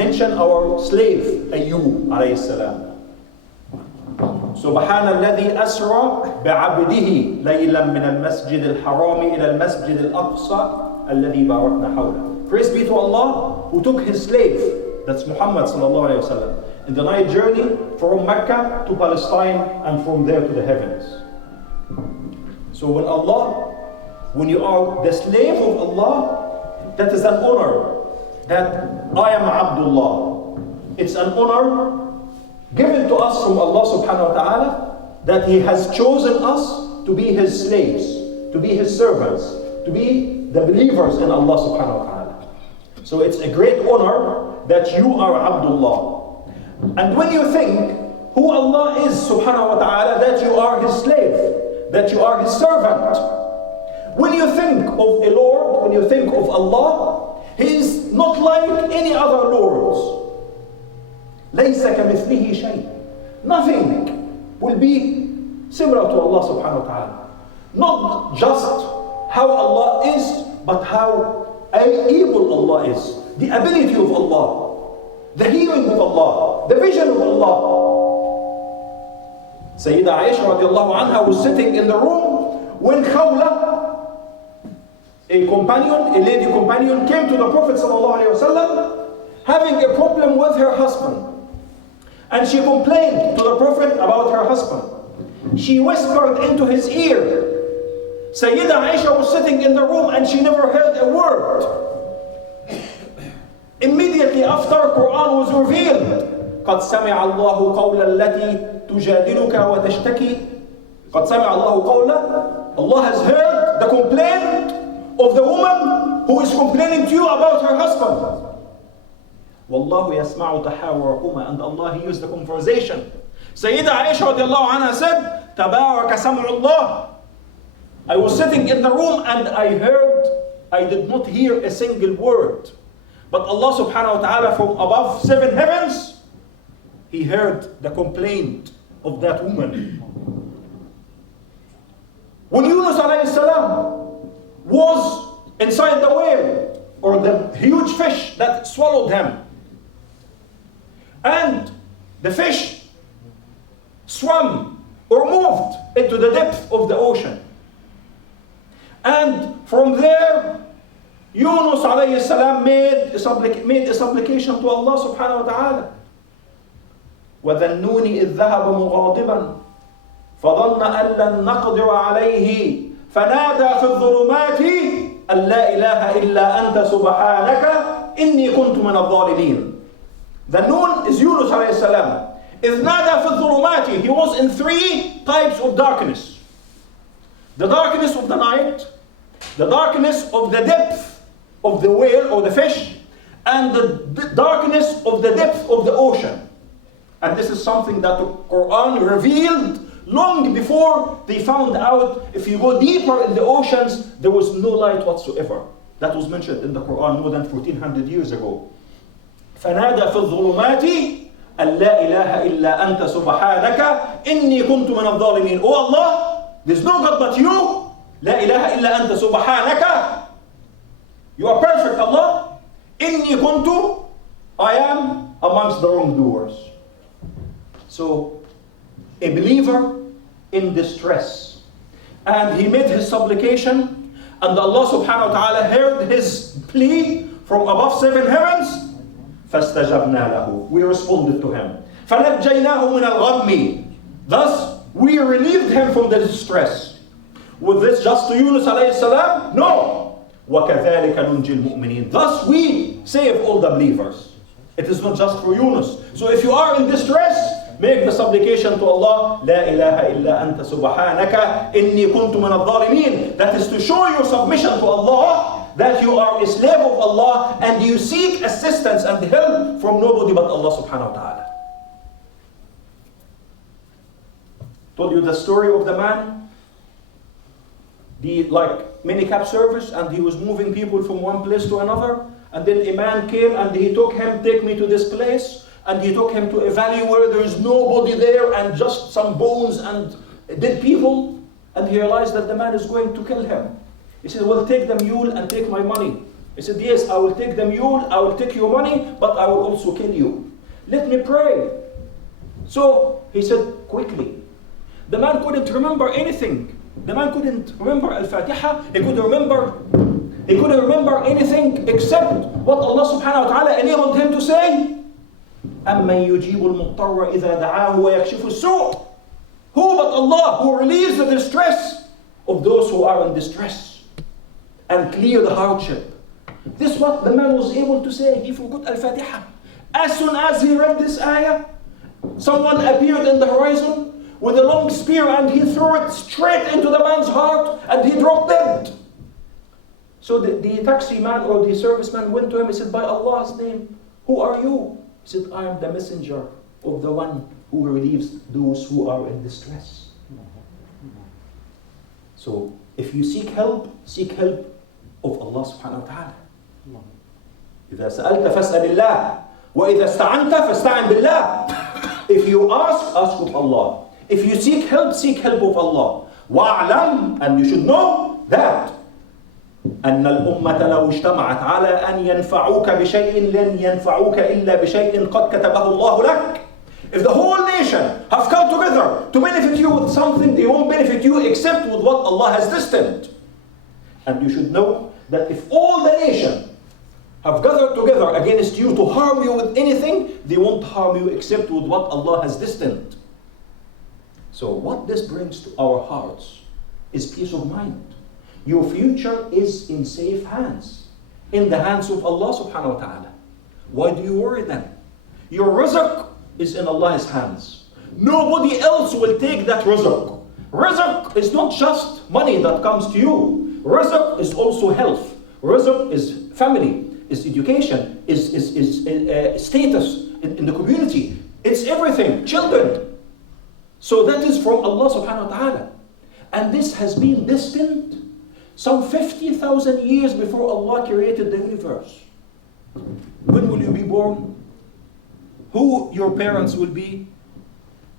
mention our slave, Ayyub alayhi salam. سبحان الذي أسرى بعبده ليلا من المسجد الحرام إلى المسجد الأقصى الذي باركنا حوله. Praise be to Allah who took his slave, that's Muhammad sallallahu alayhi wa sallam, in the night journey from Mecca to Palestine and from there to the heavens. So when you are the slave of Allah, that is an honor, that I am Abdullah. It's an honor given to us from Allah subhanahu wa ta'ala, that He has chosen us to be His slaves, to be His servants, to be the believers in Allah subhanahu wa ta'ala. So it's a great honor that you are Abdullah. And when you think who Allah is subhanahu wa ta'ala, that you are His slave, that you are His servant. When you think of a Lord, when you think of Allah, He is not like any other lords. لَيْسَ كَمِثْلِهِ شَيْءٍ. Nothing will be similar to Allah subhanahu wa ta'ala. Not just how Allah is, but how able Allah is. The ability of Allah, the hearing of Allah, the vision of Allah. Sayyida Aisha radiallahu anha was sitting in the room when Khawla, a lady companion, came to the Prophet sallallahu alayhi wa sallam having a problem with her husband. And she complained to the Prophet about her husband. She whispered into his ear. Sayyida Aisha was sitting in the room and she never heard a word. Immediately after, Quran was revealed. قَدْ سَمِعَ اللَّهُ قَوْلَ الَّتِي تُجَادِلُكَ وَتَشْتَكِي. قَدْ سَمِعَ اللَّهُ قَوْلَ. Allah has heard the complaint of the woman who is complaining to you about her husband. Wallahu yasma'u tahawurakuma, and Allah hears the conversation. Sayyida Aisha radiallahu anha said, Tabaraka sam'ullah. I was sitting in the room and I did not hear a single word. But Allah subhanahu wa ta'ala from above 7 heavens, He heard the complaint of that woman. When Yunus alayhi salam was inside the whale, or the huge fish that swallowed him, and the fish swam or moved into the depth of the ocean. And from there, Yunus alayhi salam made a supplication to Allah subhanahu wa ta'ala. وَذَنُّونِ إِذْ ذَهَبَ مُغَاضِبًا فَظَنَّ أَن لَّن نَّقْدِرَ عَلَيْهِ فَنَادَى فِي الظُّلُمَاتِ أَن لَّا إِلَهَ إِلَّا أَنْتَ سُبْحَانَكَ إِنِّي كُنتُ مِنَ الظَّالِمِينَ. The noon is Yunus alayhi salam. إِذْ نَادَى فِي الظُّلُمَاتِ. He was in 3 types of darkness. The darkness of the night, the darkness of the depth of the whale or the fish, and the darkness of the depth of the ocean. And this is something that the Quran revealed long before they found out if you go deeper in the oceans, there was no light whatsoever. That was mentioned in the Quran more than 1400 years ago. فَنَادَى فِي الظُّلُمَاتِ أَن لَّا إِلَهَ إِلَّا أَنْتَ سُبْحَانَكَ إِنِّي كُنْتُ مِنَ الظَّالِمِينَ. Oh Allah, there's no God but you. لَا إِلَهَ إِلَّا أَنْتَ سُبْحَانَكَ. You are perfect, Allah. إِنِّي كُنْتُ. I am amongst the wrongdoers. So, a believer in distress, and he made his supplication, and Allah subhanahu wa ta'ala heard his plea from above 7 heavens. فَاسْتَجَبْنَا لَهُ. We responded to him. فَنَجَّيْنَاهُ مِنَ الْغَمِّ. Thus, we relieved him from the distress. Was this just to Yunus alayhi salam? No. وَكَذَلِكَ نُنْجِي الْمُؤْمِنِينَ. Thus, we save all the believers. It is not just for Yunus. So if you are in distress, make the supplication to Allah. لا إله إلا أنت سبحانك إني كنت من الظالمين. That is to show your submission to Allah, that you are a slave of Allah and you seek assistance and help from nobody but Allah subhanahu wa ta'ala. Told you the story of the man, like minicab service, and he was moving people from one place to another, and then a man came and he took him, take me to this place, and he took him to a valley where there is nobody there and just some bones and dead people, and he realized that the man is going to kill him. He said, well, take the mule and take my money. He said, yes, I will take the mule, I will take your money, but I will also kill you. Let me pray. So he said, quickly. The man couldn't remember anything. The man couldn't remember Al-Fatiha. He couldn't remember anything except what Allah subhanahu wa ta'ala enabled him to say. أَمَّنْ يُجِيبُ الْمُضْطَرَّ إِذَا دَعَاهُ وَيَكْشِفُ السُّوءَ. Who but Allah, who relieves the distress of those who are in distress and clear the hardship. This is what the man was able to say. He forgot Al-Fatiha. As soon as he read this ayah, someone appeared in the horizon with a long spear and he threw it straight into the man's heart and he dropped dead. So the taxi man or the serviceman went to him and said, by Allah's name, who are you? He said, I am the messenger of the one who relieves those who are in distress. So if you seek help of Allah subhanahu wa ta'ala. إذا سألت فاسأل الله وإذا استعنت فاستعن بالله. If you ask of Allah. If you seek help of Allah. وَاعْلَمْ, and you should know that أن الأمة لو اجتمعت على أن ينفعوك بشيء لن ينفعوك إلا بشيء قد كتبه الله لك. If the whole nation have come together to benefit you with something, they won't benefit you except with what Allah has destined. And you should know that if all the nation have gathered together against you to harm you with anything, they won't harm you except with what Allah has destined. So what this brings to our hearts is peace of mind. Your future is in safe hands, in the hands of Allah subhanahu wa ta'ala. Why do you worry then? Your rizq is in Allah's hands. Nobody else will take that rizq. Rizq is not just money that comes to you. Rizq is also health. Rizq is family, is education, is status in the community. It's everything, children. So that is from Allah subhanahu wa ta'ala. And this has been destined some 50,000 years before Allah created the universe. When will you be born? Who your parents will be?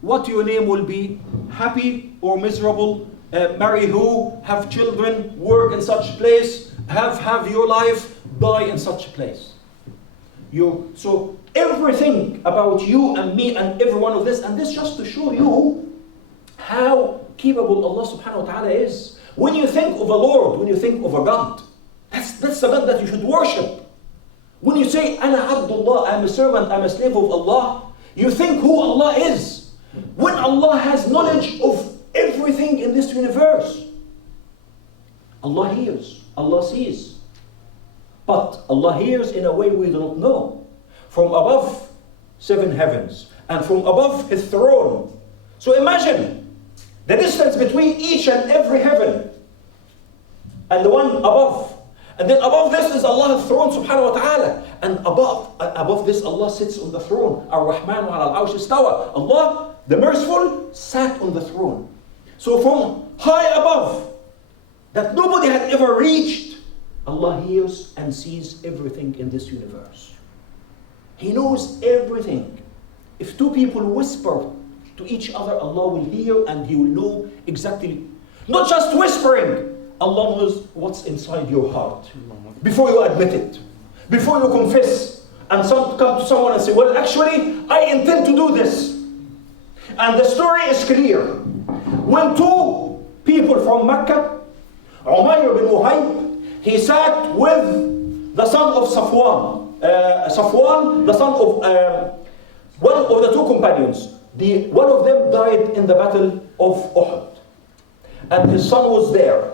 What your name will be? Happy or miserable? Marry who? Have children? Work in such place? Have your life? Die in such a place? So everything about you and me and every one of this, and this just to show you how capable Allah subhanahu wa ta'ala is. When you think of a Lord, when you think of a God, that's the God that you should worship. When you say, Ana Abdullah, I'm a servant, I'm a slave of Allah, you think who Allah is. When Allah has knowledge of everything in this universe, Allah hears, Allah sees. But Allah hears in a way we do not know. From above 7 heavens and from above His throne. So imagine the distance between each and every heaven and the one above. And then above this is Allah's throne subhanahu wa ta'ala. And above this Allah sits on the throne. Ar-Rahman wa al-Awsh istawa. Allah, the merciful, sat on the throne. So from high above, that nobody had ever reached, Allah hears and sees everything in this universe. He knows everything. If 2 people whisper to each other, Allah will hear and He will know exactly. Not just whispering, Allah knows what's inside your heart. Before you admit it, before you confess, and come to someone and say, well, actually, I intend to do this. And the story is clear. When 2 people from Mecca, Umayr bin Uhayb, he sat with the son of Safwan. Safwan, the son of one of the 2 companions. One of them died in the battle of Uhud. And his son was there.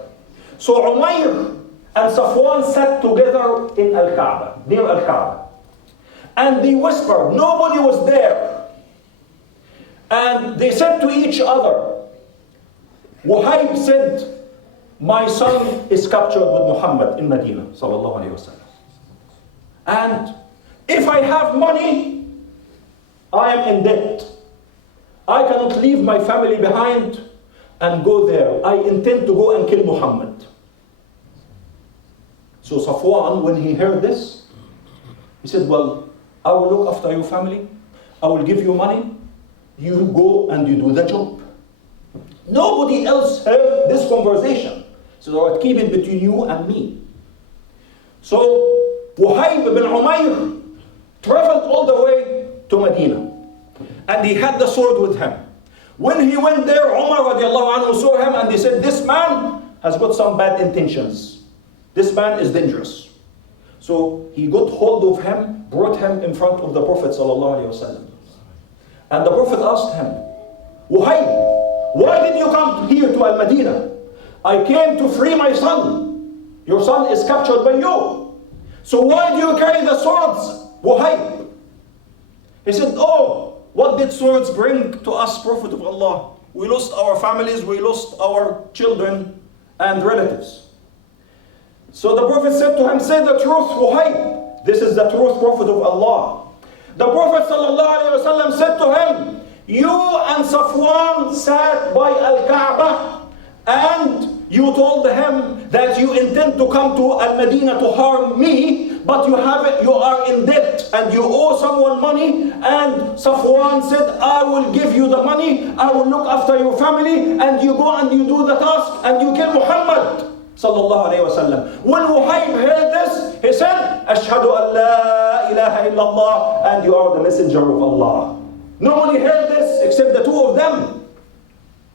So Umayr and Safwan sat together in Al-Kaaba, near Al-Kaaba. And they whispered, nobody was there. And they said to each other, Wahayb said, my son is captured with Muhammad in Medina, sallallahu alayhi wa sallam. And if I have money, I am in debt. I cannot leave my family behind and go there. I intend to go and kill Muhammad. So Safwan, when he heard this, he said, well, I will look after your family. I will give you money. You go and you do the job. Nobody else heard this conversation. So I would keep it between you and me. So Wahib bin Umayr traveled all the way to Medina. And he had the sword with him. When he went there, Umar radiallahu anhu saw him and he said, this man has got some bad intentions. This man is dangerous. So he got hold of him, brought him in front of the Prophet sallallahu alaihi wasallam. And the Prophet asked him, Wahib, why did you come here to Al-Madinah? I came to free my son. Your son is captured by you. So why do you carry the swords, Wahib? He said, oh, what did swords bring to us, Prophet of Allah? We lost our families, we lost our children and relatives. So the Prophet said to him, say the truth, Wahib. This is the truth, Prophet of Allah. The Prophet ﷺ said to him, you and Safwan sat by Al-Kaaba and you told him that you intend to come to Al-Madinah to harm me, but you are in debt and you owe someone money, and Safwan said, I will give you the money, I will look after your family, and you go and you do the task and you kill Muhammad sallallahu alayhi wa sallam. When Wahib heard this, he said, Ashhadu an la ilaha illallah, and you are the messenger of Allah. Nobody heard this except the two of them.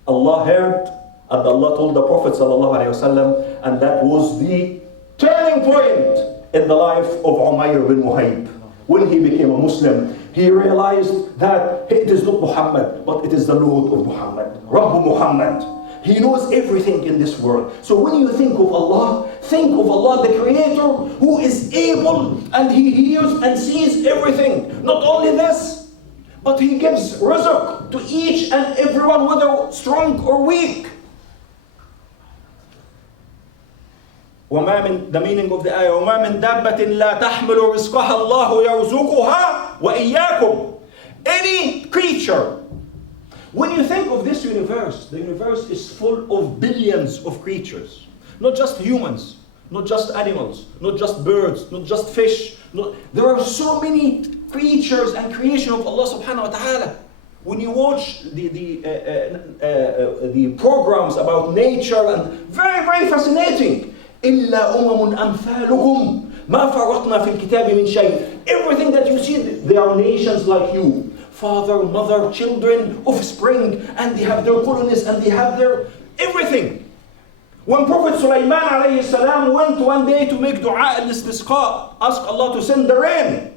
Allah heard, and Allah told the Prophet sallallahu alayhi wa sallam, and that was the turning point in the life of Umayr bin Wahib. When he became a Muslim, he realized that it is not Muhammad, but it is the Lord of Muhammad, Rabbu Muhammad. He knows everything in this world. So when you think of Allah the Creator, who is able and He hears and sees everything. Not only this, but He gives rizq to each and everyone, whether strong or weak. The meaning of the ayah, وَمَا مِن دَابَّةٍ لَا تَحْمِلُ رِزْقَهَا اللَّهُ يَرْزُقُهَا وَإِيَّاكُمْ. Any creature. When you think of this universe, the universe is full of billions of creatures. Not just humans, not just animals, not just birds, not just fish. There are so many creatures and creation of Allah subhanahu wa ta'ala. When you watch the programs about nature, and very, very fascinating. إِلَّا أُمَمٌ أَمْثَالُكُمْ مَا فَرَطْنَا فِي الْكِتَابِ مِنْ شَيْءٍ. Everything that you see, they are nations like you. Father, mother, children, offspring, and they have their colonies and they have their everything. When Prophet Sulaiman alayhi salam went one day to make dua al-istisqa, ask Allah to send the rain,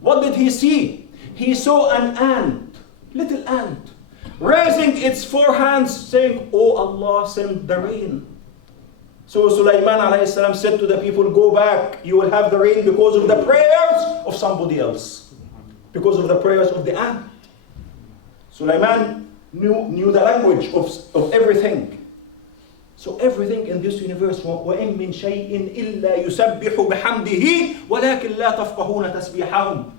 what did he see? He saw an ant, little ant, raising its four hands saying, oh Allah, send the rain. So Sulaiman alayhi salam said to the people, go back, you will have the rain because of the prayers of somebody else. Because of the prayers of the ant. Sulaiman knew the language of everything. So everything in this universe, وَإِن مِّن شَيْءٍ إِلَّا يُسَبِّحُ بِحَمْدِهِ وَلَكِنْ لَا تَفْقَهُونَ تَسْبِيحَهُمْ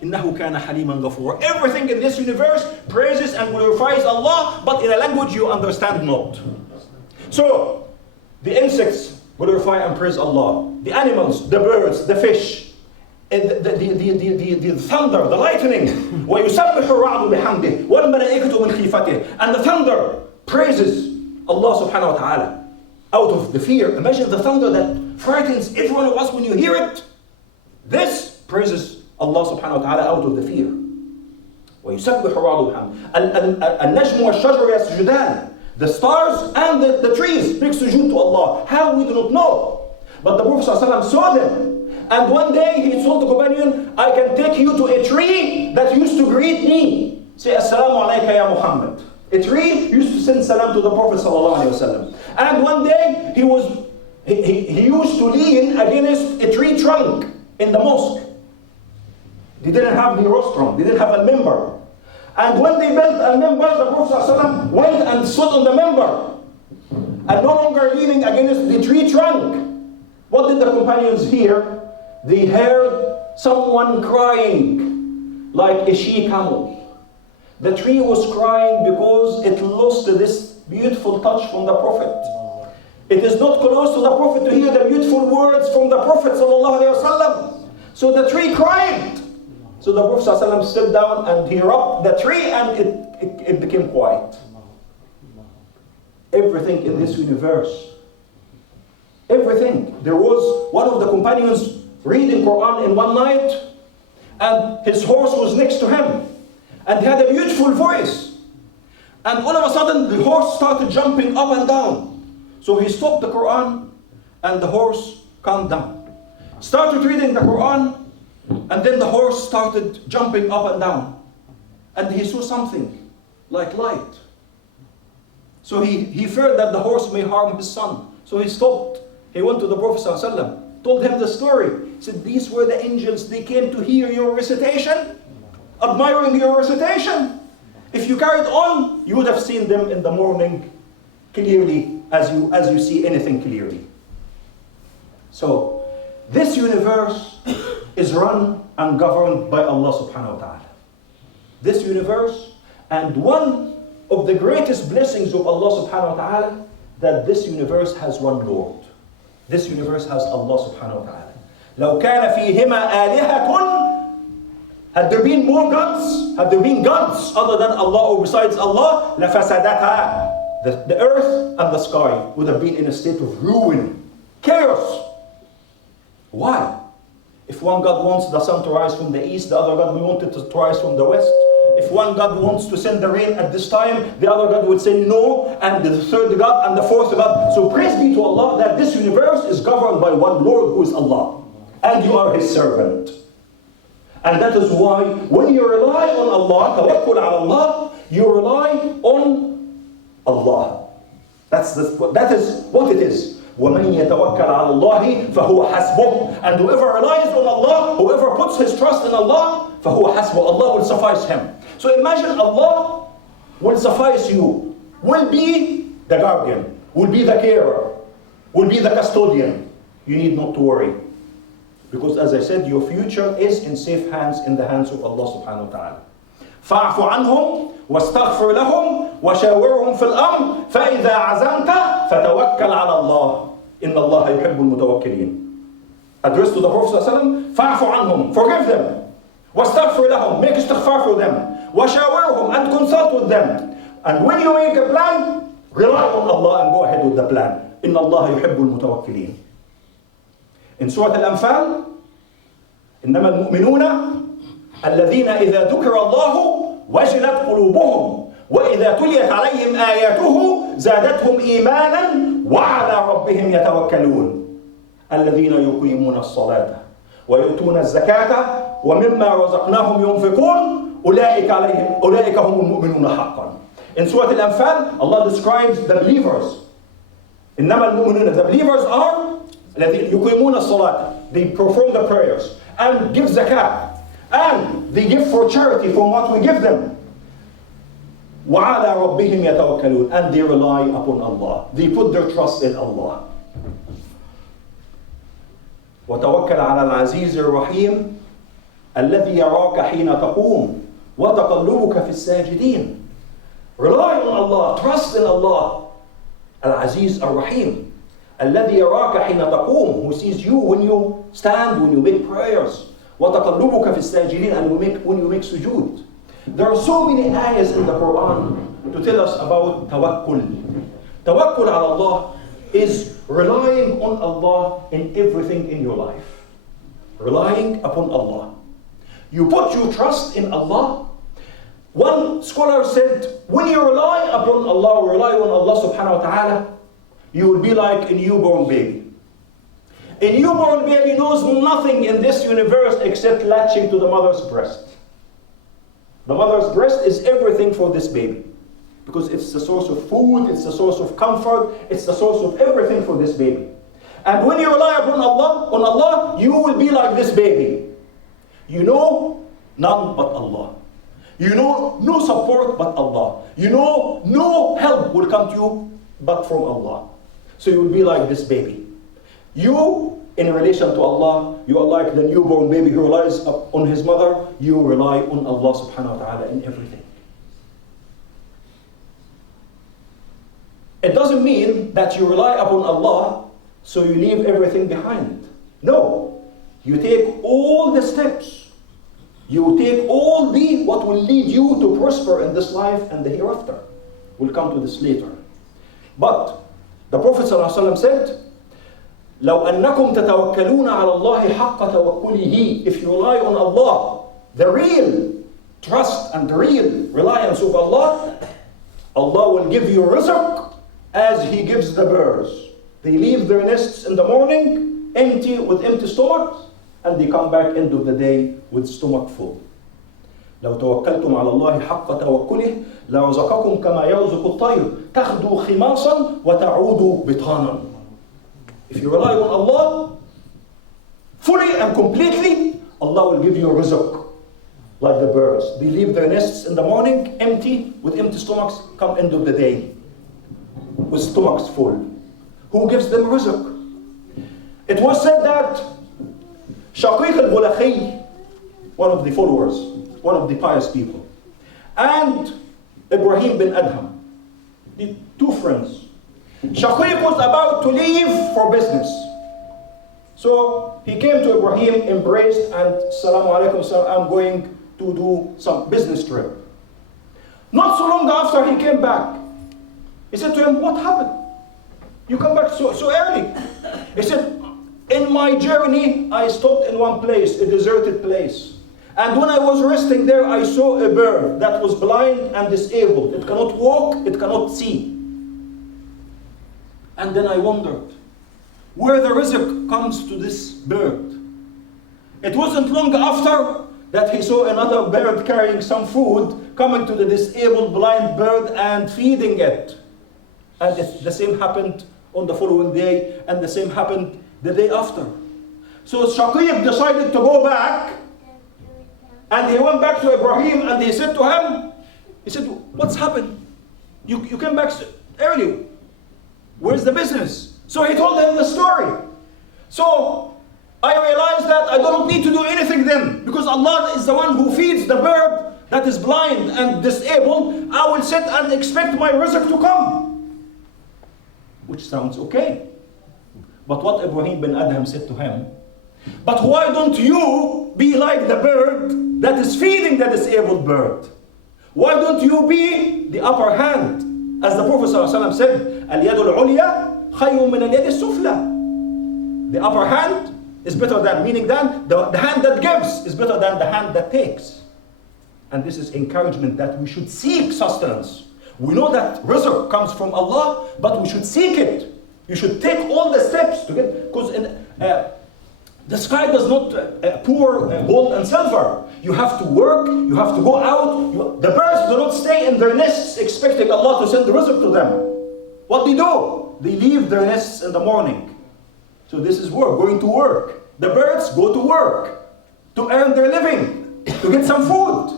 إِنَّهُ كَانَ حَلِيمًا غَفُورًا. Everything in this universe praises and glorifies Allah, but in a language you understand not. So, the insects glorify and praise Allah. The animals, the birds, the fish, the thunder, the lightning, وَيُسَبِّحُ الرَّعْدُ بِحَمْدِهِ وَالْمَلَائِكَةُ مِنْ خِيفَتِهِ. And the thunder praises Allah subhanahu wa ta'ala out of the fear. Imagine the thunder that frightens every one of us when you hear it. This praises Allah subhanahu wa ta'ala out of the fear. وَيُسَبِّحُ الرَّعْدُ بِحَمْدِهِ. النَّجْمُ وَالشَّجَرُ يَسْجُدَانِ. The stars and the trees make sujood to Allah. How, we do not know. But the Prophet ﷺ saw them. And one day he told the companion, I can take you to a tree that used to greet me. Say, Assalamu alayka ya Muhammad. A tree used to send salam to the Prophet ﷺ. And one day he used to lean against a tree trunk in the mosque. They didn't have the rostrum, they didn't have a member. And when they built a member, the Prophet ﷺ went and stood on the member. And no longer leaning against the tree trunk. What did the companions hear? They heard someone crying like a she-camel. The tree was crying because it lost this beautiful touch from the Prophet. It is not close to the Prophet to hear the beautiful words from the Prophet ﷺ. So the tree cried. So the Prophet ﷺ stepped down and he rubbed the tree and it became quiet. Everything in this universe Everything. There was one of the companions reading Quran in one night, and his horse was next to him, and he had a beautiful voice. And all of a sudden, the horse started jumping up and down. So he stopped the Quran, and the horse calmed down. Started reading the Quran, and then the horse started jumping up and down. And he saw something like light. So he feared that the horse may harm his son. So he stopped. He went to the Prophet ﷺ, told him the story. He said, these were the angels. They came to hear your recitation, admiring your recitation. If you carried on, you would have seen them in the morning clearly, as you see anything clearly. So, this universe is run and governed by Allah subhanahu wa ta'ala. This universe, and one of the greatest blessings of Allah subhanahu wa ta'ala, that this universe has one Lord. This universe has Allah subhanahu wa ta'ala. لو كان فيهما آلهة, had there been more gods, had there been gods other than Allah or besides Allah, لفسدتها. The earth and the sky would have been in a state of ruin, chaos. Why? If one God wants the sun to rise from the east, the other God we want it to rise from the west. If one God wants to send the rain at this time, the other God would say no, and the third God and the fourth God. So praise be to Allah that this universe is governed by one Lord who is Allah. And you are His servant. And that is why when you rely on Allah, Tevekkul ala Allah, you rely on Allah. That is what it is. وَمَنْ يَتَوَكَّلْ عَلَى اللَّهِ فَهُوَ حَسْبُهُ. And whoever relies on Allah, whoever puts his trust in Allah, فَهُوَ حَسْبُهُ. Allah will suffice him. So imagine Allah will suffice you, will be the guardian, will be the carer, will be the custodian. You need not to worry. Because as I said, your future is in safe hands, in the hands of Allah subhanahu wa ta'ala. فَاعْفُ عَنْهُمْ وَاسْتَغْفِرْ لَهُمْ وَشَاوِرْهُمْ فِي الْأَمْرِ فَإِذَا عَزَمْتَ فَتَوَكَّلْ عَلَى اللَّهِ إِنَّ اللَّهَ يُحِبُّ الْمُتَوَكِّلِينَ. Address to the Prophet ﷺ, فَاعْفُ عَنْهُمْ, forgive them. وَاسْتَغْفِرْ لَهُمْ, make istighfar for them. وَشَاوِرْهُمْ, and consult with them. And when you make a plan, rely on Allah and go ahead with the plan. إِنَّ اللَّهَ يُحِبُّ الْمُتَوَكِّلِينَ. In Surah Al-Anfal, إِنَّمَا الْمُؤْمِنُونَ الَّذِينَ إِذَا ذُكِرَ اللَّهُ وَجِلَتْ قُلُوبُهُمْ وَإِذَا تُلِيَتْ عَلَيْهِمْ آيَاتُهُ زَادَتْهُمْ إِيمَانًا وَعَلَى رَبِّهِمْ يَتَوَكَّلُونَ الَّذِينَ يُقِيمُونَ الصَّلَاةَ وَيُؤْتُونَ الزَّكَاةَ وَمِمَّا رَزَقْنَاهُمْ يُنْفِقُونَ أُولَئِكَ هُمُ الْمُؤْمِنُونَ حَقًّا. In Surah Al-Anfal, Allah describes the believers. إِنَّمَا الْمُؤْمِنُونَ, the believers are الَّذِينَ يُقِيمُونَ الصَّلَاةَ, they perform the prayers and give zakat, and they give for charity from what we give them. وَعَلَى رَبِّهِمْ يَتَوَكَّلُونَ, and they rely upon Allah. They put their trust in Allah. وَتَوَكَّلْ عَلَى الْعَزِيزِ الرَّحِيمِ الَّذِي يَرَاكَ حِينَ تَقُومُ وَتَقَلُّبُكَ فِي السَّاجِدِينَ. Rely on Allah, trust in Allah. Al-Aziz Ar-Rahim. الَّذِي يَرَاكَ حِينَ تَقُومُ, who sees you when you stand, when you make prayers. وَتَقَلُّبُكَ فِي السَّاجِدِينَ, and when you make sujood. There are so many ayahs in the Quran to tell us about tawakkul. Tawakkul ala Allah is relying on Allah in everything in your life. Relying upon Allah. You put your trust in Allah. One scholar said, when you rely upon Allah, or rely on Allah subhanahu wa ta'ala, you will be like a newborn baby. A newborn baby knows nothing in this universe except latching to the mother's breast. The mother's breast is everything for this baby. Because it's the source of food, it's the source of comfort, it's the source of everything for this baby. And when you rely upon Allah, you will be like this baby. You know none but Allah. You know no support but Allah. You know no help will come to you but from Allah. So you will be like this baby. You, in relation to Allah, you are like the newborn baby who relies on his mother. You rely on Allah subhanahu wa ta'ala in everything. It doesn't mean that you rely upon Allah, so you leave everything behind. No. You take all the steps. You take all what will lead you to prosper in this life and the hereafter. We'll come to this later. But the Prophet ﷺ said, لو أنكم تتوكلون على الله حق توكله, if you rely on Allah, the real trust and the real reliance of Allah, Allah will give you rizq as He gives the birds. They leave their nests in the morning empty, with empty stomachs, and they come back end of the day with stomach full. لو توكلتم على الله حق توكله لرزقكم كما يرزق الطير تغدو خماصا وتعود بطانا. If you rely on Allah fully and completely, Allah will give you rizq like the birds. They leave their nests in the morning empty, with empty stomachs, come end of the day with stomachs full. Who gives them rizq? It was said that Shaqiq al-Bulakhi, one of the followers, one of the pious people, and Ibrahim bin Adham, the two friends. Shaqiq was about to leave for business. So he came to Ibrahim, embraced, and Assalamu alaikum, sir, I'm going to do some business trip. Not so long after he came back, he said to him, what happened? You come back so early. He said, in my journey, I stopped in one place, a deserted place. And when I was resting there, I saw a bird that was blind and disabled. It cannot walk, it cannot see. And then I wondered where the rizq comes to this bird. It wasn't long after that he saw another bird carrying some food, coming to the disabled blind bird and feeding it. And the same happened on the following day, and the same happened the day after. So Shaqiq decided to go back, and he went back to Ibrahim and he said to him, he said, what's happened? You came back early. Where's the business? So he told him the story. So I realized that I don't need to do anything then, because Allah is the one who feeds the bird that is blind and disabled. I will sit and expect my rizq to come. Which sounds okay. But what Ibrahim bin Adham said to him, but why don't you be like the bird that is feeding the disabled bird? Why don't you be the upper hand? As the Prophet ﷺ said, الْيَدُ الْعُلْيَا خَيْرٌ مِنَ الْيَدِ السُّفْلَى. The upper hand is better than, meaning that the hand that gives is better than the hand that takes. And this is encouragement that we should seek sustenance. We know that rizq comes from Allah, but we should seek it. You should take all the steps to get, because the sky does not pour gold and silver. You have to work, you have to go out. The birds do not stay in their nests expecting Allah to send the rizq to them. What do? They leave their nests in the morning. So this is work, going to work. The birds go to work to earn their living, to get some food.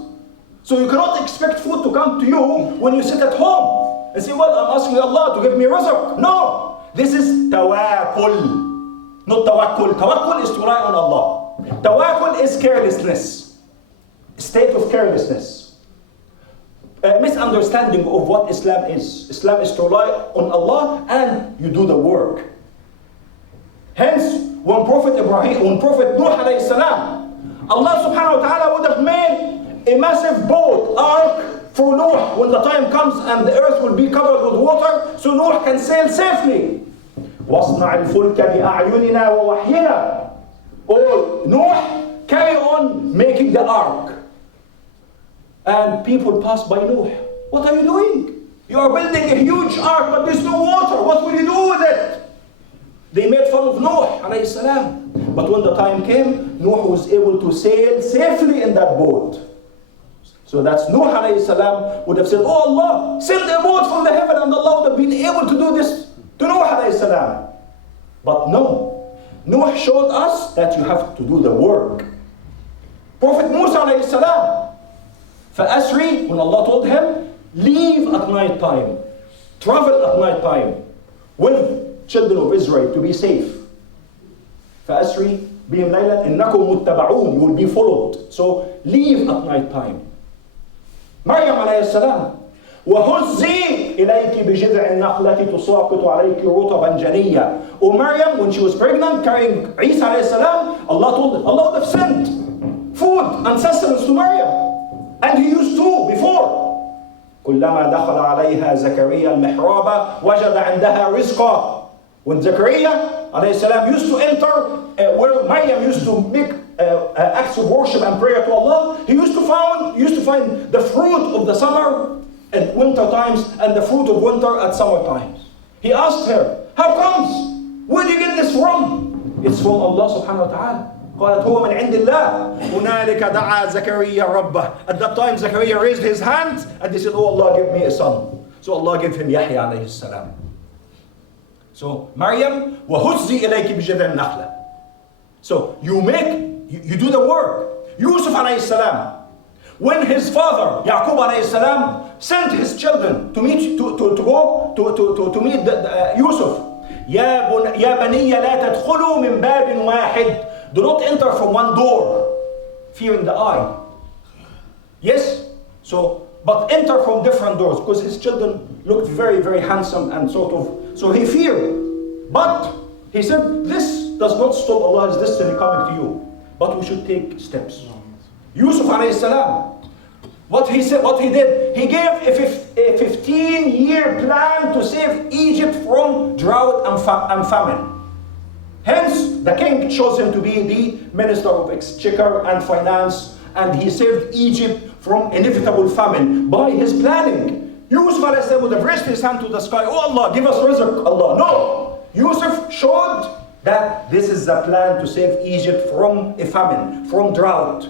So you cannot expect food to come to you when you sit at home and say, well, I'm asking Allah to give me rizq. No, this is tawakkul, not tawakkul. Tawakkul is to rely on Allah. Tawakkul is carelessness, a state of carelessness. A misunderstanding of what Islam is. Islam is to rely on Allah and you do the work. Hence, when Prophet Nuh alayhi salam, Allah subhanahu wa ta'ala would have made a massive boat, ark, for Nuh when the time comes and the earth will be covered with water, so Nuh can sail safely. وَاصْنَعِ الْفُلْكَ بِأَعْيُنِنَا وَوَحْيِنَا. Oh, Nuh, carry on making the ark. And people pass by Nuh. What are you doing? You are building a huge ark, but there's no water. What will you do with it? They made fun of Nuh alayhi salam. But when the time came, Nuh was able to sail safely in that boat. So that's Nuh alayhi salam would have said, oh Allah, send a boat from the heaven, and Allah would have been able to do this to Nuh alayhi salam. But no, Nuh showed us that you have to do the work. Prophet Musa alayhi salam, فَأَسْرِي, when Allah told him, leave at night time, travel at night time with children of Israel to be safe. فَأَسْرِي بِهِمْ لَيْلًا إِنَّكُمْ مُتَّبَعُونَ, you will be followed. So leave at night time. Maryam alayhi salam, وَهُزِّي إِلَيْكِ بِجِذْعِ النَّخْلَةِ تُسَاقِطُ عَلَيْكِ رُطَبًا جَنِيًّا. Oh Maryam, when she was pregnant, carrying Isa alayhi salam, Allah would have sent food and sustenance to Maryam. And he used to before. كُلَّمَا دَخَلَ عَلَيْهَا زَكَرِيَّا الْمِحْرَابَ وَجَدَ عِنْدَهَا رِزْقًا. When Zechariah alayhi salam used to enter where Maryam used to make acts of worship and prayer to Allah, he used to find the fruit of the summer at winter times and the fruit of winter at summer times. He asked her, how comes? Where do you get this from? It's from Allah subhanahu wa ta'ala. قالت هو من عند الله هنالك دعا زكريا ربه. At that time Zechariah raised his hands and he said, oh Allah, give me a son. So Allah gave him Yahya alayhi salam. So Maryam, وَهُزِّي إِلَيْكِ بِجِذْعِ النَّخْلَةِ. So you do the work. Yusuf alayhi salam, when his father Yaqub alayhi salam sent his children to meet Yusuf, يا بني لا تدخلوا من باب واحد. Do not enter from one door, fearing the eye. Yes? So, but enter from different doors, because his children looked very, very handsome and so he feared. But he said, this does not stop Allah's destiny coming to you. But we should take steps. Yusuf alayhi salam, what he did, he gave a 15-year plan to save Egypt from drought and famine. Hence, the king chose him to be the minister of exchequer and finance, and he saved Egypt from inevitable famine by his planning. Yusuf alayhi salam would have raised his hand to the sky, oh Allah, give us rizq, Allah. No! Yusuf showed that this is the plan to save Egypt from a famine, from drought,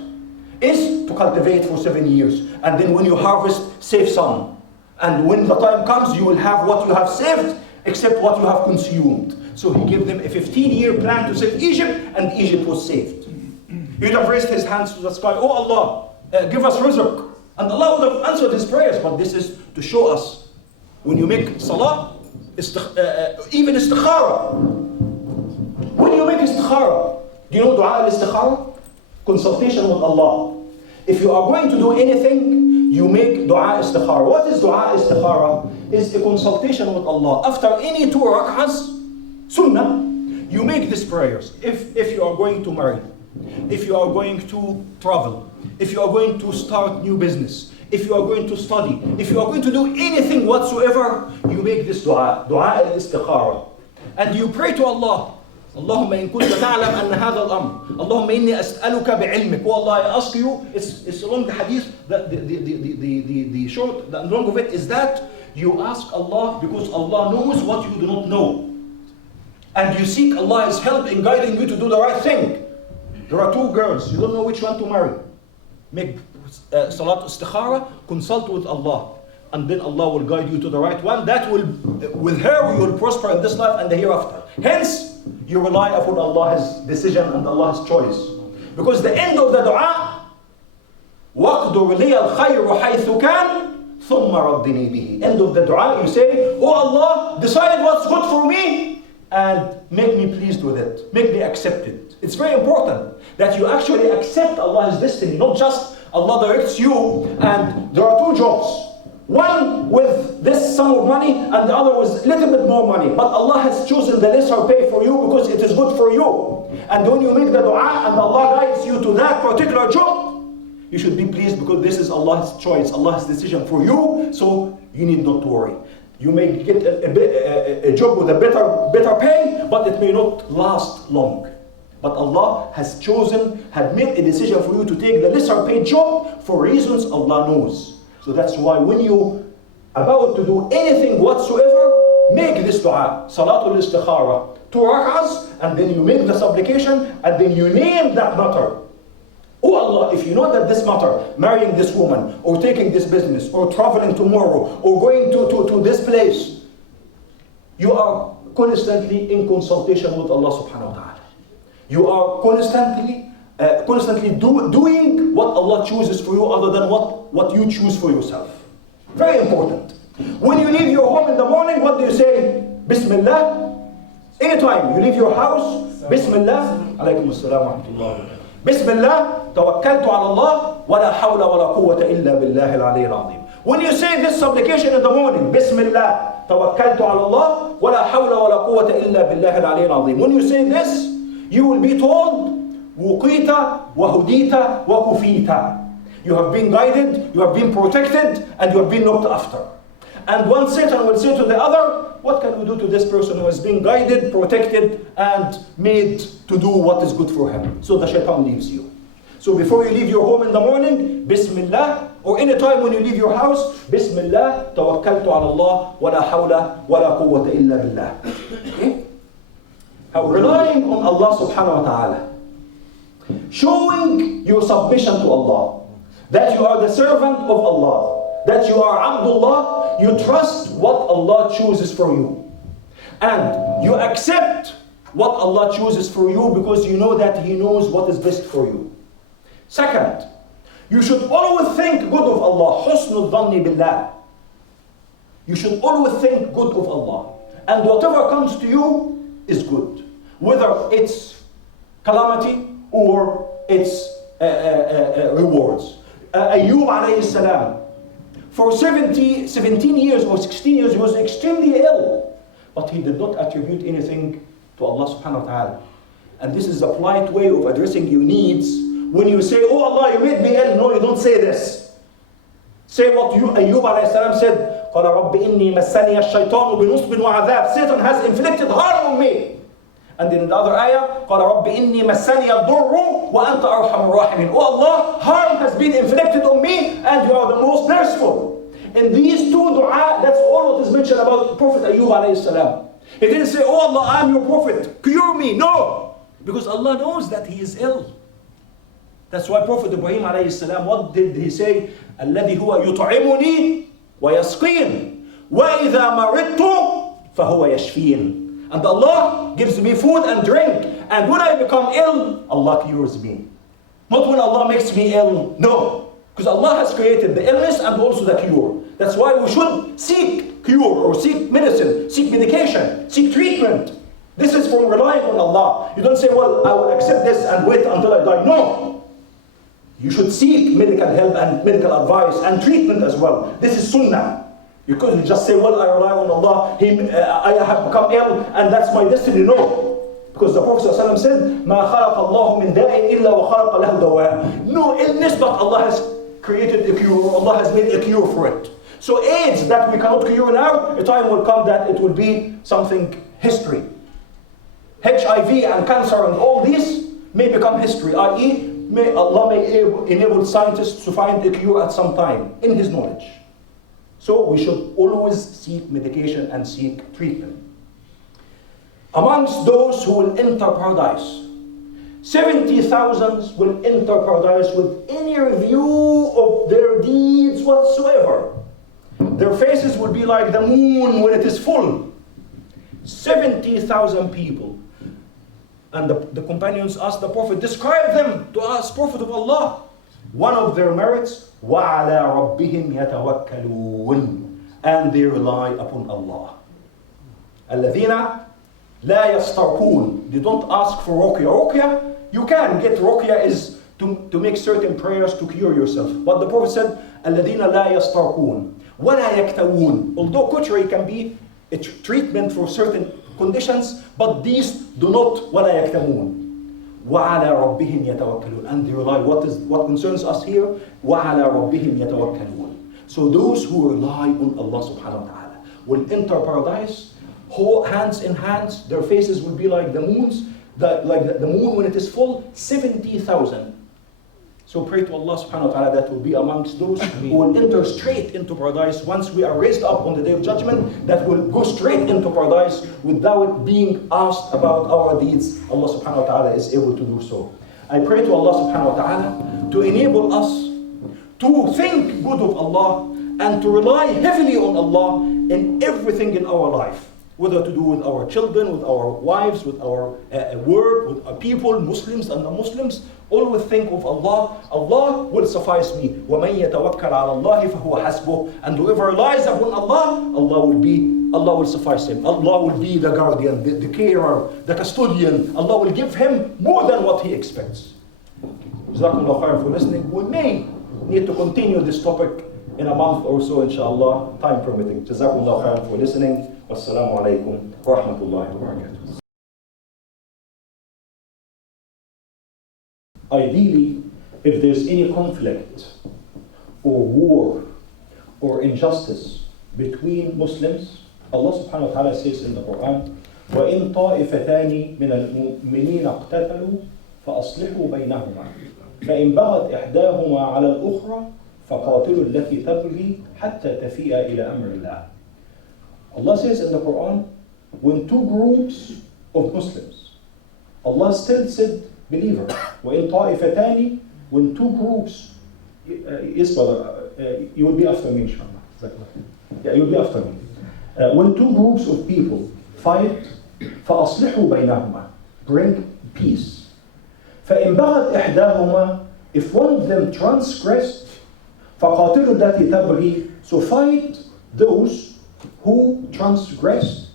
is to cultivate for 7 years. And then when you harvest, save some. And when the time comes, you will have what you have saved, except what you have consumed. So he gave them a 15-year plan to save Egypt, and Egypt was saved. He would have raised his hands to the sky, oh Allah, give us rizq. And Allah would have answered his prayers, but this is to show us, when you make salah, even istikhara. When you make istikhara, do you know dua al-istikhara? Consultation with Allah. If you are going to do anything, you make dua istikhara. What is dua istikhara? It's a consultation with Allah. After any 2 rak'ahs, sunnah, you make these prayers. If you are going to marry, if you are going to travel, if you are going to start new business, if you are going to study, if you are going to do anything whatsoever, you make this dua al-istikhara. And you pray to Allah, اللهم إن كنت تعلم أن هذا الأمر اللهم إني أسألك بعلمك. Oh Allah, I ask you, it's along the hadith, the short, the long of it is that you ask Allah because Allah knows what you do not know. And you seek Allah's help in guiding you to do the right thing. There are 2 girls, you don't know which one to marry. Make salat istikhara, consult with Allah. And then Allah will guide you to the right one. That will, with her, you will prosper in this life and the hereafter. Hence, you rely upon Allah's decision and Allah's choice. Because the end of the dua, وَقْدُرْ لِيَ الْخَيْرُ حَيْثُ كَانْ ثُمَّ رَدِّنِي بِهِ. End of the dua, you say, oh Allah, decide what's good for me and make me pleased with it. Make me accept it. It's very important that you actually accept Allah's destiny, not just Allah directs you and there are 2 jobs. One with this sum of money and the other with a little bit more money. But Allah has chosen the lesser pay for you because it is good for you. And when you make the dua and Allah guides you to that particular job, you should be pleased because this is Allah's choice, Allah's decision for you. So you need not to worry. You may get a job with a better pay, but it may not last long. But Allah has chosen, had made a decision for you to take the lesser paid job for reasons Allah knows. So that's why when you about to do anything whatsoever, make this dua, Salatul Istikhara, 2 rak'ahs, and then you make the supplication, and then you name that matter. Oh Allah, if you know that this matter, marrying this woman, or taking this business, or traveling tomorrow, or going to this place, you are constantly in consultation with Allah subhanahu wa ta'ala. You are constantly doing what Allah chooses for you other than what you choose for yourself. Very important. When you leave your home in the morning, what do you say? Bismillah. Anytime you leave your house, Bismillah. Alaykum as-salam wa rahmatullah. Bismillah. Tawakkaltu ala Allah. Wa la hawla wa la quwwata illa billahi al-ali al-azim. When you say this supplication in the morning, Bismillah. Tawakkaltu ala Allah. Wa la hawla wa la quwwata illa billahi al-ali al-azim. When you say this, you will be told, Wuqita wa hudita wa kufita. You have been guided, you have been protected, and you have been looked after. And one Satan will say to the other, what can we do to this person who has been guided, protected, and made to do what is good for him? So the shaitan leaves you. So before you leave your home in the morning, Bismillah, or any time when you leave your house, Bismillah, tawakkaltu ala Allah, wa la hawla wa la quwwata illa billah. Okay? How relying on Allah subhanahu wa ta'ala, showing your submission to Allah, that you are the servant of Allah, that you are Abdullah, you trust what Allah chooses for you. And you accept what Allah chooses for you because you know that He knows what is best for you. Second, you should always think good of Allah. Husnul dhanni billah. You should always think good of Allah. And whatever comes to you is good. Whether it's calamity or it's rewards. Ayyub alayhi salam, for 17 years or 16 years, he was extremely ill. But he did not attribute anything to Allah subhanahu wa ta'ala. And this is a polite way of addressing your needs. When you say, oh Allah, you made me ill. No, you don't say this. Say what Ayyub alayhi salam said, قَالَ رَبِّ إِنِّي مَسَّنِيَ الشَّيْطَانُ بِنُصْبٍ وَعَذَابٍ. Satan has inflicted harm on me. And in the other ayah, قَالَ رَبِّ إِنِّي مَسَّنِيَ الضُّرُّ وَأَنْتَ أَرْحَمُ الرَّاحِمِينَ. Oh Allah, harm has been inflicted on me and you are the most merciful. In these two dua, that's all what is mentioned about Prophet Ayyub alayhi salam. He didn't say, oh Allah, I am your prophet, cure me. No, because Allah knows that he is ill. That's why Prophet Ibrahim alayhi salam, what did he say? الَّذِي هُوَ يُطْعِمُنِي وَيَسْقِينِ وَإِذَا مَرِضْتُ فَهُوَ يَشْفِينِ. And Allah gives me food and drink. And when I become ill, Allah cures me. Not when Allah makes me ill. No. Because Allah has created the illness and also the cure. That's why we should seek cure or seek medicine, seek medication, seek treatment. This is from relying on Allah. You don't say, well, I will accept this and wait until I die. No. You should seek medical help and medical advice and treatment as well. This is sunnah. You couldn't just say, well, I rely on Allah, I have become ill, and that's my destiny. No. Because the Prophet ﷺ said, مَا خَلَقَ اللَّهُ مِنْ دَاءٍ إِلَّا وَخَلَقَ لَهُ دَوَاءٍ. No illness, but Allah has created a cure. Allah has made a cure for it. So AIDS that we cannot cure now, a time will come that it will be something history. HIV and cancer and all these may become history, i.e., Allah may enable scientists to find a cure at some time in His knowledge. So we should always seek medication and seek treatment. Amongst those who will enter paradise, 70,000 will enter paradise with any review of their deeds whatsoever. Their faces will be like the moon when it is full. 70,000 people. And the companions asked the Prophet, describe them to us, Prophet of Allah. One of their merits, وَعَلَىٰ رَبِّهِمْ يَتَوَكَّلُونَ. And they rely upon Allah. الَّذِينَ لَا يَسْتَرْقُونَ. They don't ask for ruqya. Ruqya, you can get ruqya is to make certain prayers to cure yourself. But the Prophet said, الَّذِينَ لَا يَسْتَرْقُونَ وَلَا يَكْتَوُونَ. Although kutri can be a treatment for certain conditions, but these do not. وَلَا يَكْتَوُونَ وَعَلَىٰ رَبِّهِمْ يَتَوَكَّلُونَ. And they rely, what concerns us here, وَعَلَىٰ رَبِّهِمْ يَتَوَكَّلُونَ. So those who rely on Allah subhanahu wa ta'ala will enter paradise, hold hands in hands, their faces will be like the moons, like the moon when it is full, 70,000. So pray to Allah subhanahu wa ta'ala that will be amongst those who will enter straight into paradise once we are raised up on the day of judgment, that will go straight into paradise without being asked about our deeds. Allah subhanahu wa ta'ala is able to do so. I pray to Allah subhanahu wa ta'ala to enable us to think good of Allah and to rely heavily on Allah in everything in our life. Whether to do with our children, with our wives, with our work, with our people, Muslims and non-Muslims, always think of Allah. Allah will suffice me. وَمَنْ يَتَوَكَّلْ عَلَى اللَّهِ فَهُوَ حَسْبُهُ. And whoever relies upon Allah, Allah will suffice him. Allah will be the guardian, the carer, the custodian. Allah will give him more than what he expects. Jazakumullah khairan for listening. We may need to continue this topic in a month or so, inshallah, time permitting. Jazakumullah khairan for listening. Wassalamu alaikum wa rahmatullahi wa barakatuh. Ideally, if there's any conflict or war or injustice between Muslims. Allah subhanahu wa ta'ala says in the Quran, وَإِن طَائِفَتَانِ مِنَ الْمُؤْمِنِينَ اقْتَتَلُوا فَأَصْلِحُوا بَيْنَهُمَا فَإِن بَغَتْ إِحْدَاهُمَا عَلَى الْأُخْرَى فَقَاتِلُوا الَّتِي تَبْغِي حَتَّى تَفِيءَ إِلَى أَمْرِ اللَّهِ. Allah says in the Quran, when two groups of Muslims, Allah still said believer. وَإِن طَائِفَتَانِ, when two groups, yes brother, you will be after me inshallah. Yeah, you will be after me. When two groups of people fight, فَأَصْلِحُوا بَيْنَهُمَا, bring peace. فَإِن بَغَتْ إِحْدَاهُمَا, if one of them transgressed, فَقَاتِلُوا الَّتِي تَبْغِي, so fight those who transgressed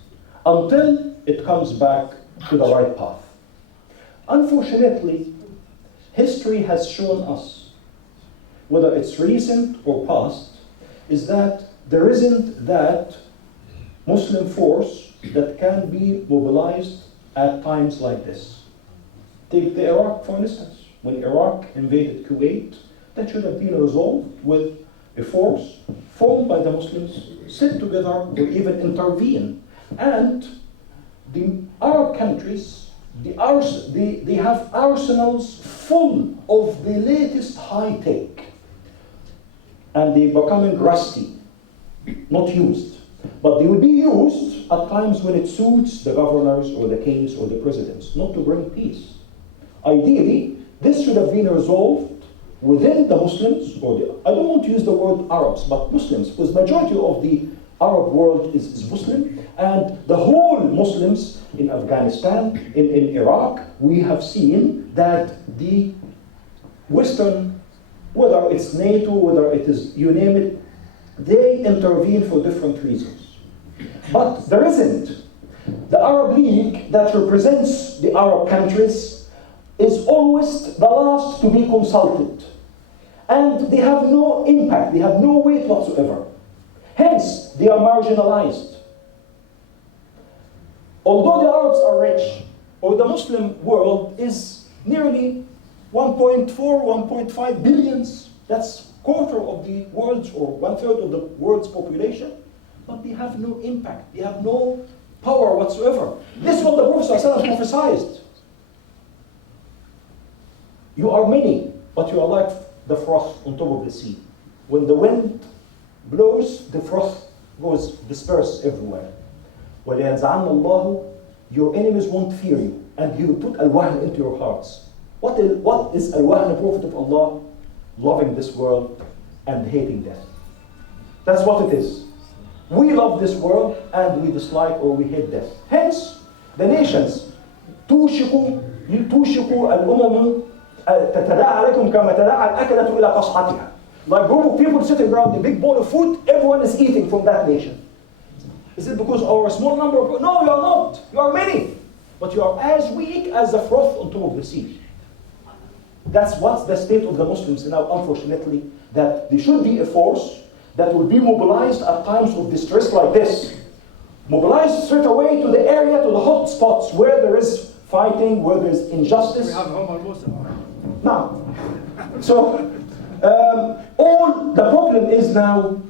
until it comes back to the right path. Unfortunately, history has shown us, whether it's recent or past, is that there isn't that Muslim force that can be mobilized at times like this. Take the Iraq, for instance. When Iraq invaded Kuwait, that should have been resolved with a force formed by the Muslims, sit together or even intervene. And the Arab countries, they have arsenals full of the latest high tech. And they're becoming rusty, not used. But they will be used at times when it suits the governors or the kings or the presidents, not to bring peace. Ideally, this should have been resolved within the Muslims, or I don't want to use the word Arabs, but Muslims, because the majority of the Arab world is Muslim, and the whole Muslims in Afghanistan, in Iraq, we have seen that the Western, whether it's NATO, whether it is, you name it, they intervene for different reasons. But there isn't. The Arab League that represents the Arab countries is always the last to be consulted. And they have no impact, they have no weight whatsoever. Hence, they are marginalized. Although the Arabs are rich, or the Muslim world is nearly 1.4, 1.5 billions, that's quarter of the world's, or 1/3 of the world's population, but they have no impact, they have no power whatsoever. This is what the Prophet ﷺ prophesied. You are many, but you are like the froth on top of the sea. When the wind blows, the froth goes dispersed everywhere. وَلِيَنْزَعَنَّ اللَّهُ, your enemies won't fear you, and He will put al-wahn into your hearts. What is al-wahn, the Prophet of Allah? Loving this world and hating death. That's what it is. We love this world and we dislike or we hate death. Hence, the nations, توشك الأمم تتداعى عليكم كما تداعى الأكلة إلى قصعتها. Like group of people sitting around the big bowl of food, everyone is eating from that nation. Is it because our small number of people? No, you are not. You are many. But you are as weak as the froth on top of the sea. That's what's the state of the Muslims now, unfortunately, that there should be a force that will be mobilized at times of distress like this. Mobilized straight away to the area, to the hot spots where there is fighting, where there is injustice. We have Omar Musa. Now, so all the problem is now,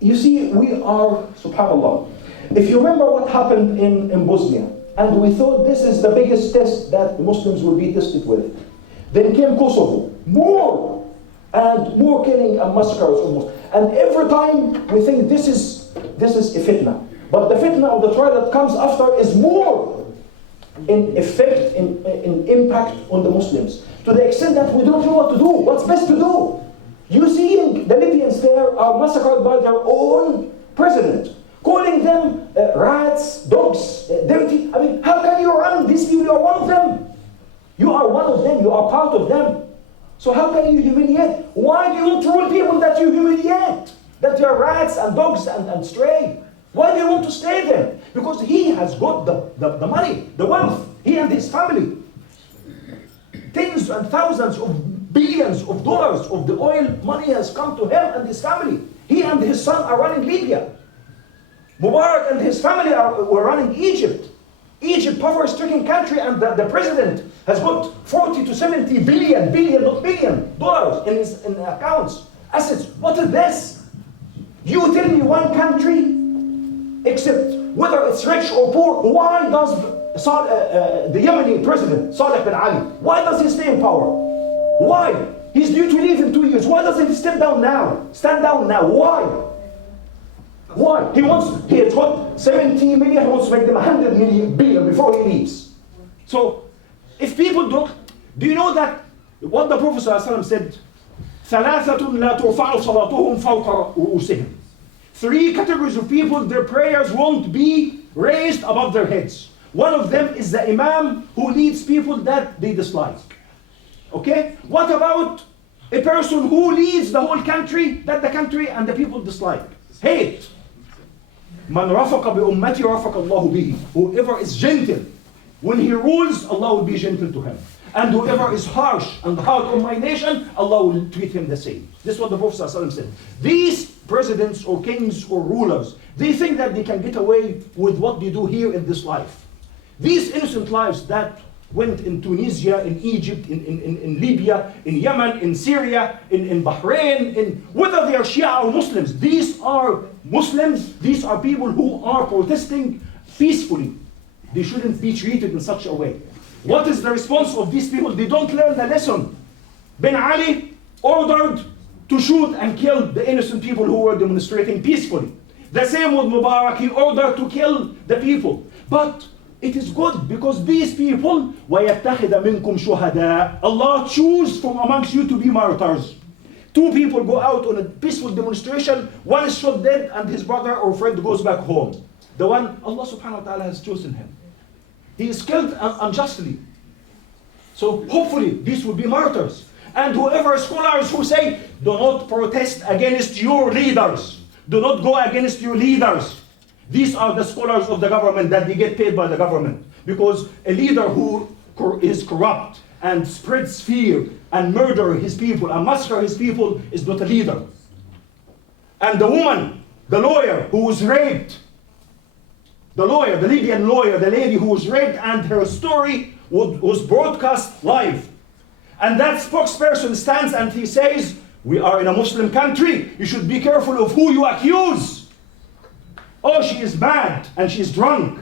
you see, we are, subhanAllah, if you remember what happened in Bosnia, and we thought this is the biggest test that the Muslims will be tested with. Then came Kosovo, more and more killing and massacres almost. And every time we think this is a fitna. But the fitna of the trial that comes after is more in effect, in impact on the Muslims. To the extent that we don't know what to do, what's best to do. You see, the Libyans there are massacred by their own president. Calling them rats, dogs, dirty. I mean, how can you run? These people, you are one of them. You are one of them. You are part of them. So how can you humiliate? Why do you rule people that you humiliate? That you are rats and dogs and stray? Why do you want to stay there? Because he has got the money, the wealth, he and his family. Tens and thousands of billions of dollars of the oil money has come to him and his family. He and his son are running Libya. Mubarak and his family were running Egypt. Egypt, poverty-stricken country, and the president has got 40 to 70 billion, not billion, dollars in his accounts, assets. What is this? You tell me one country, except whether it's rich or poor, why does the Yemeni president, Saleh bin Ali, why does he stay in power? Why? He's due to leave in 2 years. Why doesn't he step down now? Stand down now. Why? Why? He has got 70 million, he wants to make them 100 billion before he leaves. So, if people don't, do you know that what the Prophet ﷺ said? ثلاثة لا ترفع صلاتهم فوق رؤوسهم. 3 categories of people, their prayers won't be raised above their heads. One of them is the imam who leads people that they dislike. Okay? What about a person who leads the whole country that the country and the people dislike? Hate. Man rafaqa bi ummati rafaqa Allahu bihi. Whoever is gentle, when he rules, Allah will be gentle to him. And whoever is harsh and hard on my nation, Allah will treat him the same. This is what the Prophet ﷺ said. These presidents or kings or rulers, they think that they can get away with what they do here in this life. These innocent lives that went in Tunisia, in Egypt, in Libya, in Yemen, in Syria, in Bahrain, whether they are Shia or Muslims, these are Muslims, these are people who are protesting peacefully. They shouldn't be treated in such a way. What is the response of these people? They don't learn the lesson. Ben Ali ordered to shoot and kill the innocent people who were demonstrating peacefully. The same with Mubarak, he ordered to kill the people. But it is good because these people, وَيَتَّخِذَ مِنْكُمْ شُهَدَاءَ, Allah choose from amongst you to be martyrs. 2 people go out on a peaceful demonstration, one is shot dead and his brother or friend goes back home. The one Allah subhanahu wa ta'ala has chosen him. He is killed unjustly. So hopefully these will be martyrs. And whoever scholars who say, do not protest against your leaders. Do not go against your leaders. These are the scholars of the government that they get paid by the government. Because a leader who is corrupt and spreads fear and murder his people and massacre his people is not a leader. And the woman, the lawyer who was raped, the Libyan lawyer, the lady who was raped, and her story was broadcast live. And that spokesperson stands and he says, we are in a Muslim country, you should be careful of who you accuse. Oh, she is mad and she is drunk.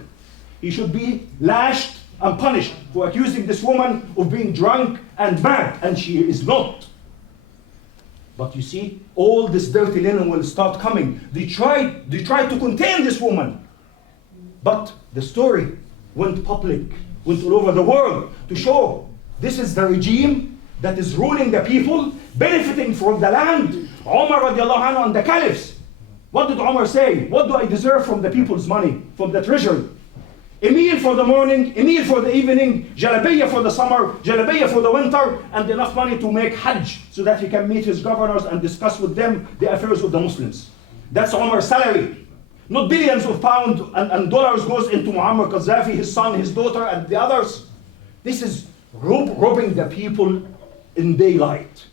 He should be lashed and punished for accusing this woman of being drunk and mad, and she is not. But you see, all this dirty linen will start coming. They tried to contain this woman. But the story went public, went all over the world to show this is the regime that is ruling the people, benefiting from the land. Umar radiallahu anhu and the caliphs. What did Umar say? What do I deserve from the people's money, from the treasury? A meal for the morning, a meal for the evening, jalabiyya for the summer, jalabiyya for the winter, and enough money to make hajj so that he can meet his governors and discuss with them the affairs of the Muslims. That's Umar's salary. Not billions of pounds and dollars goes into Muammar Gaddafi, his son, his daughter, and the others. This is robbing the people in daylight.